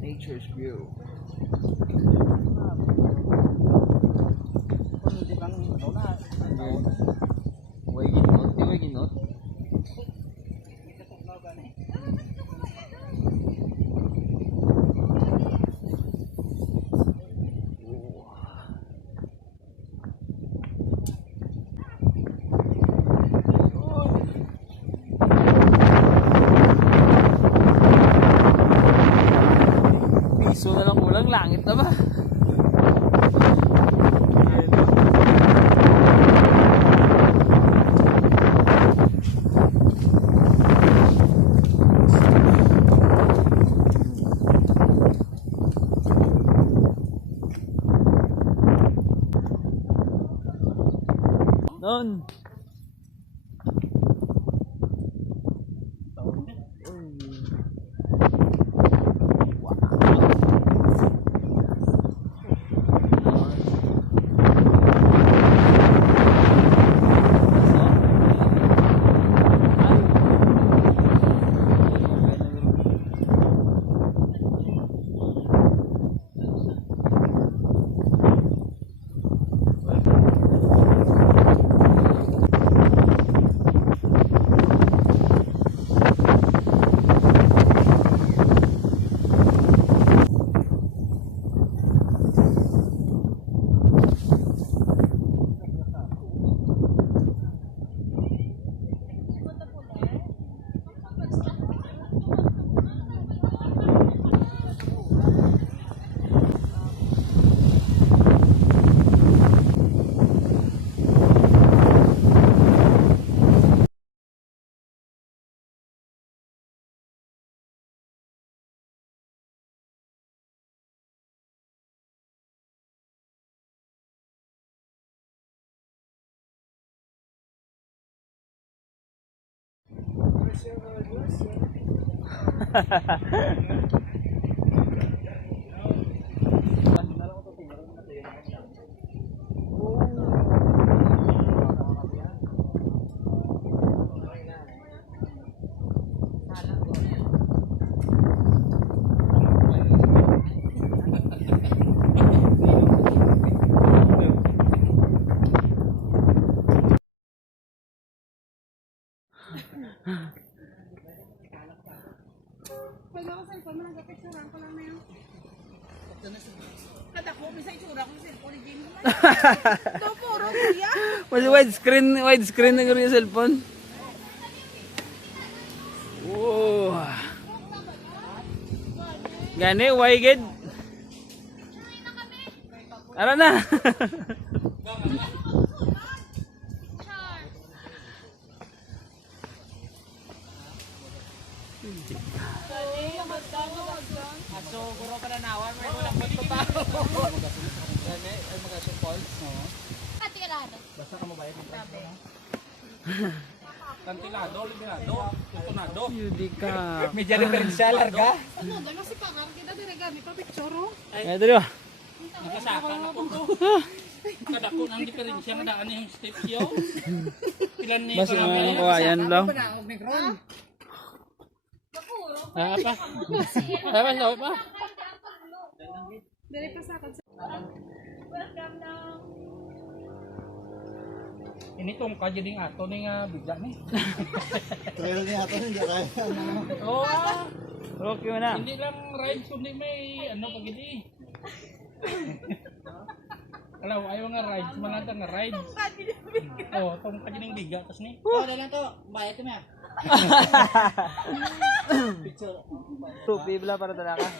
Nature's view. Piso na lang kulang, langit na ba? Non. Pag ako sa cellphone, nagpapicturean ko lang na yun. Kada ko, may sa itsura ko sa cellphone, hindi mo na. Ito, puro kuya. Mas widescreen na yung cellphone. Oh. Gani, wide. Ara na. So, guro ka na nawan, may ulang pagpapao. Gani, ay mag-support, no? Kantilado. Basta ka mabayad ng trabaho, no? Kantilado, liminado, tutunado. Yudika. Medya diferensya, larga. Ano, gano'n si Pangar, kita dirigami pa picture, oh. Ay, dali ba? Nakasaka na po to. Kada ko ng diferensya na daan yung steps yun. Ilan ni Basta ano ko, ayan lang. Ah, apa? Apa, sabi pa? Dari pa sa akin. Welcome now. Ini tong kaja ding ato ning bigla ni. Trail niya ito, hindi kaya. Oh, Okay mo na. hindi lang ride kundi may ano pag hindi. Alaw, ayaw nga rides, malanta nga rides. Oh, tong kaja ding biga tas ni. Oh, dalan to. Bayad to na. Picture. Tupi bala para talaga.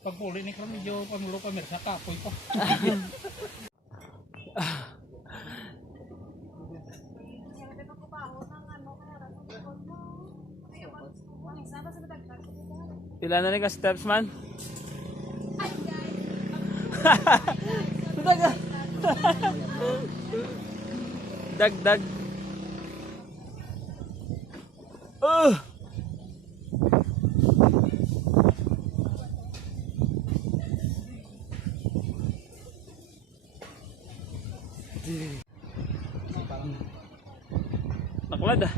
Pag puli ni kami medyo pamulo kami sa kapoy pa. Pila na rin ka steps man? Dagdag. Naklad ah.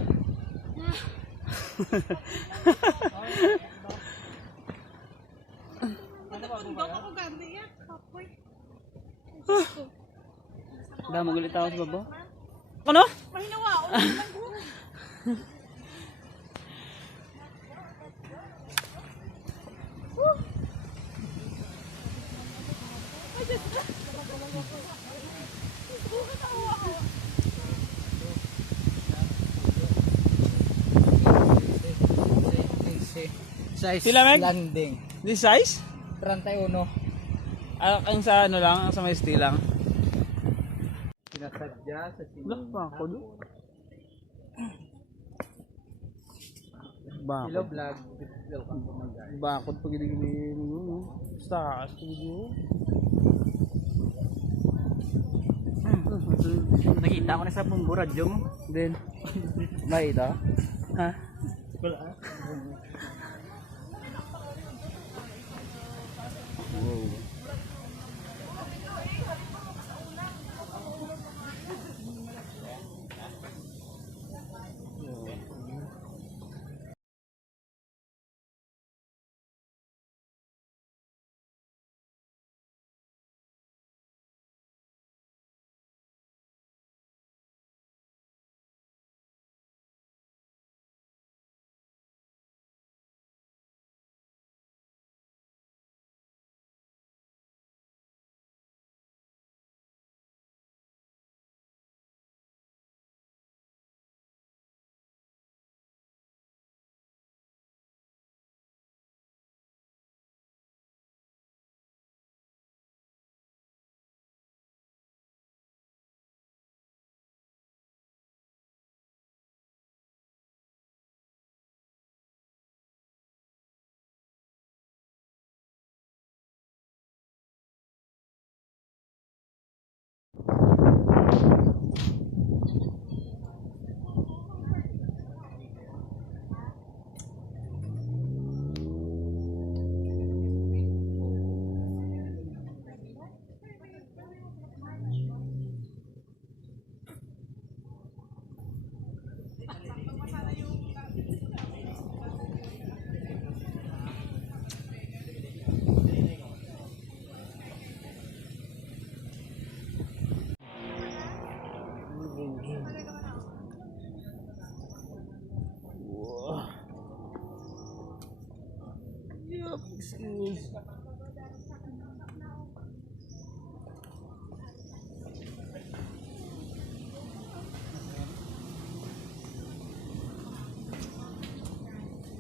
Hindi ako ganti yan. Kapoy. Dah magulit ako sa baba. Ano? Mahinawa. Size Sila, Meg? landing. This size? 31. Ang sa ano lang, sa may steel lang. Sinasadya sa Wala pa ako doon. Bakod. Hello vlog. Welcome to my guys. Bakod pag gini-gini mo. Taas pag gini. Nakita ko na sa pumburadyo mo. Then, May ito? ha? Wala. Wow.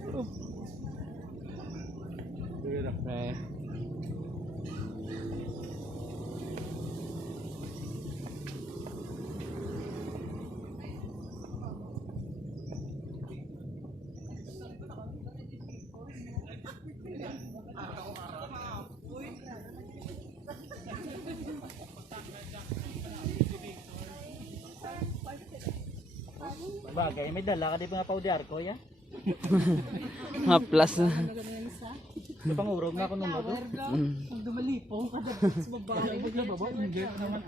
Okay. Bagay, may dala ka di pa nga paudyar ko ya. Mga plus na. Pangurog nga ako nung bago. Ang dumalipong kada sa babae. Huwag na baba, hindi naman ah.